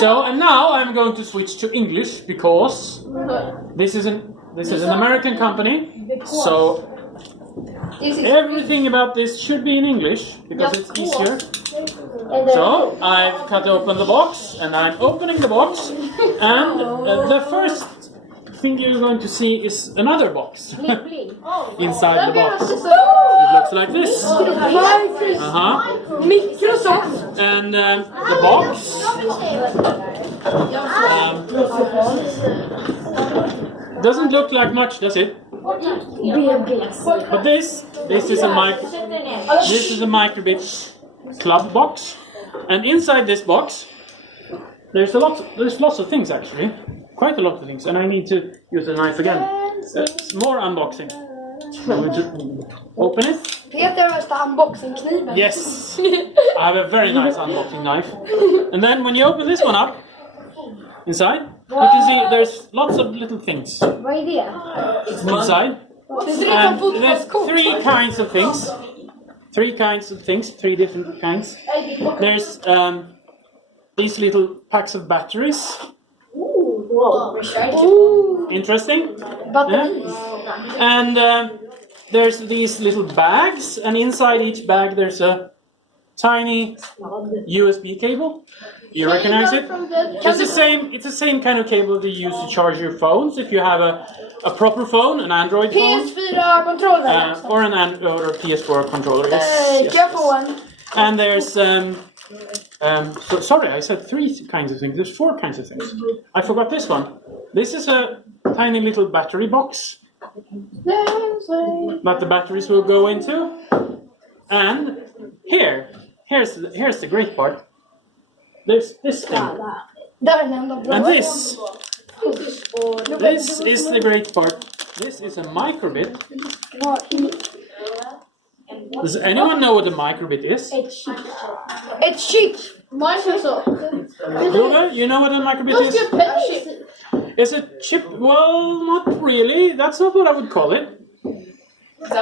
So, and now I'm going to switch to English because this is an American company. So everything about this should be in English because it's easier. So I've cut open the box and I'm opening the box, and the first thing you're going to see is another box inside the box. It looks like this. Microsoft. And the box doesn't look like much, does it? But this is a microbit club box, and inside this box there's lots of things, actually, quite a lot of things, and I need to use the knife again. More unboxing. Open it. Peter has the unboxing-kniven. Yes, I have a very nice unboxing knife. And then when you open this one up, inside, you can see there's lots of little things inside. And there's three kinds of things. Three different kinds. There's these little packs of batteries. Interesting. Yeah. And there's these little bags, and inside each bag there's a tiny USB cable. You recognize it? It's the same kind of cable they use to charge your phones if you have a proper phone, an Android phone. PS4 controller. Or a PS4 controller. Yes. And there's so, sorry, I said three kinds of things. There's four kinds of things. I forgot this one. This is a tiny little battery box that the batteries will go into. And here's the great part. There's this thing. And this is the great part. This is a microbit. Does anyone know what a microbit is? It's cheap. Microsoft. Ruben, you know what a microbit is? Is a chip? Well, not really. That's not what I would call it. Det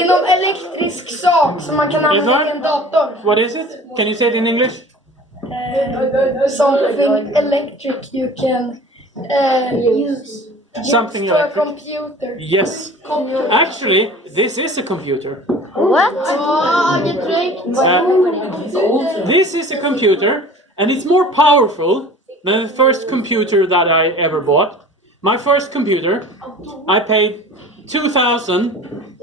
är någon elektrisk sak som man kan använda i en dator. What is it? Can you say it in English? Something electric you can use. Something for electric. A computer. Yes. Actually, this is a computer. What? This is a computer, and it's more powerful than the first computer that I ever bought. My first computer, I paid 2,000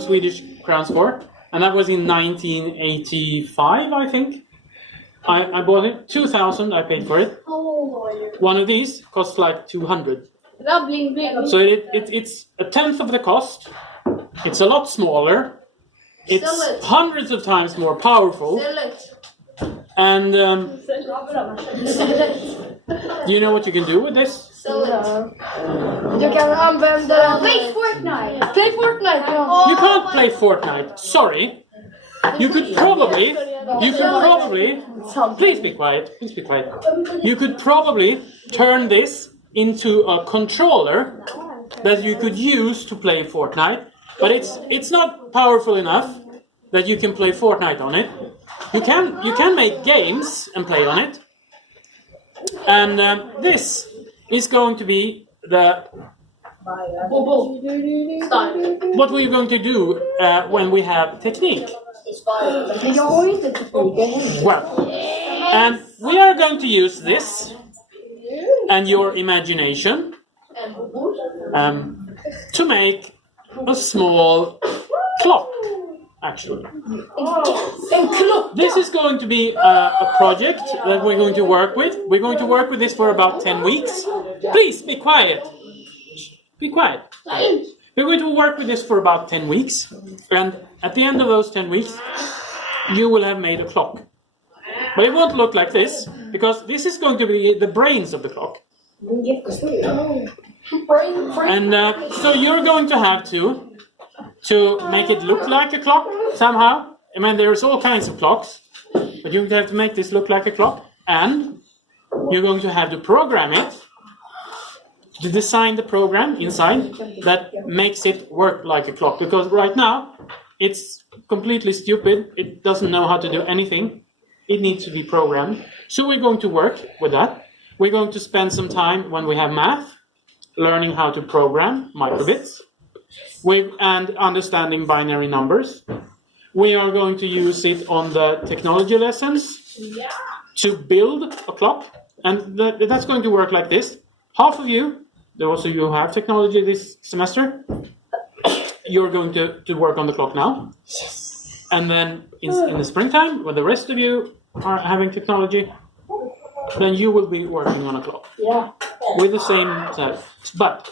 Swedish crowns for, and that was in 1985, I think. I bought it. 2,000 I paid for it. One of these costs like 200. So it's a tenth of the cost. It's a lot smaller. It's hundreds of times more powerful. And do you know what you can do with this? Du kan använda den. Play Fortnite. Play Fortnite. You can't play Fortnite. Sorry. You could probably. Please be quiet. You could probably turn this into a controller that you could use to play Fortnite, but it's not powerful enough that you can play Fortnite on it. You can make games and play on it, and this is going to be what we're going to do when we have technique. Well, and we are going to use this and your imagination to make a small clock, actually. This is going to be a project that we're going to work with. We're going to work with this for about 10 weeks. Please, be quiet. Be quiet. We're going to work with this for about 10 weeks. And at the end of those 10 weeks, you will have made a clock. But it won't look like this, because this is going to be the brains of the clock. And so you're going to have to make it look like a clock somehow. I mean, there's all kinds of clocks, but you have to make this look like a clock, and you're going to have to program it, to design the program inside that makes it work like a clock. Because right now, it's completely stupid. It doesn't know how to do anything. it needs to be programmed. So we're going to work with that. We're going to spend some time when we have math, learning how to program microbits, and understanding binary numbers. We are going to use it on the technology lessons to build a clock. And that's going to work like this. Half of you, those of you who have technology this semester, you're going to work on the clock now. Yes. And then in the springtime, when the rest of you are having technology, then you will be working on a clock. Yeah. With the same set. But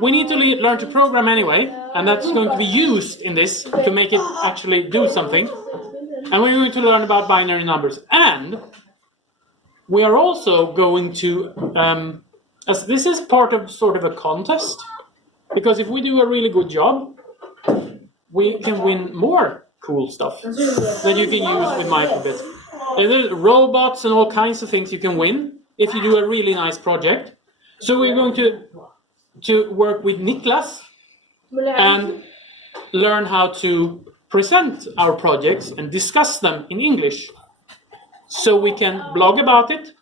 we need to learn to program anyway, and that's going to be used in this to make it actually do something. And we're going to learn about binary numbers. And we are also going to, as this is part of sort of a contest, because if we do a really good job, we can win more cool stuff that you can use with microbits. There's robots and all kinds of things you can win if you do a really nice project. So we're going to work with Niklas and learn how to present our projects and discuss them in English. So we can blog about it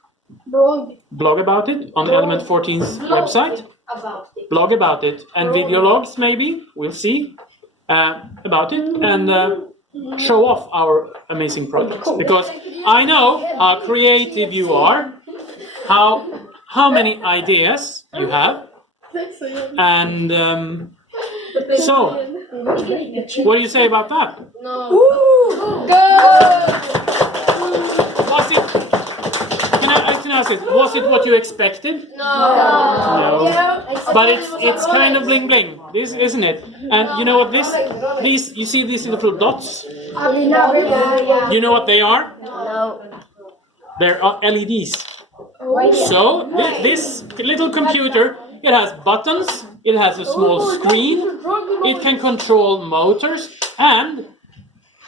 on Element 14's website. Blog about it. And video logs maybe, we'll see about it. And show off our amazing projects. Because I know how creative you are, how many ideas you have. And so, what do you say about that? No. Good. Was it what you expected? No. But it's kind of bling bling, this isn't it? And you know what these you see these little dots? You know what they are? No. They're LEDs. So this little computer, it has buttons, it has a small screen, it can control motors, and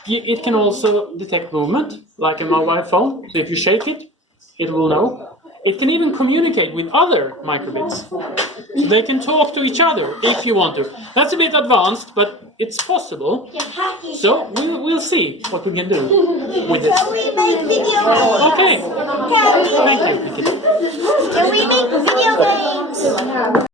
it can also detect movement, like a mobile phone. So if you shake it, it will know. It can even communicate with other microbits. They can talk to each other if you want to. That's a bit advanced, but it's possible. So we'll see what we can do with this. Can we make video games? Okay. Thank you. Can we make video games?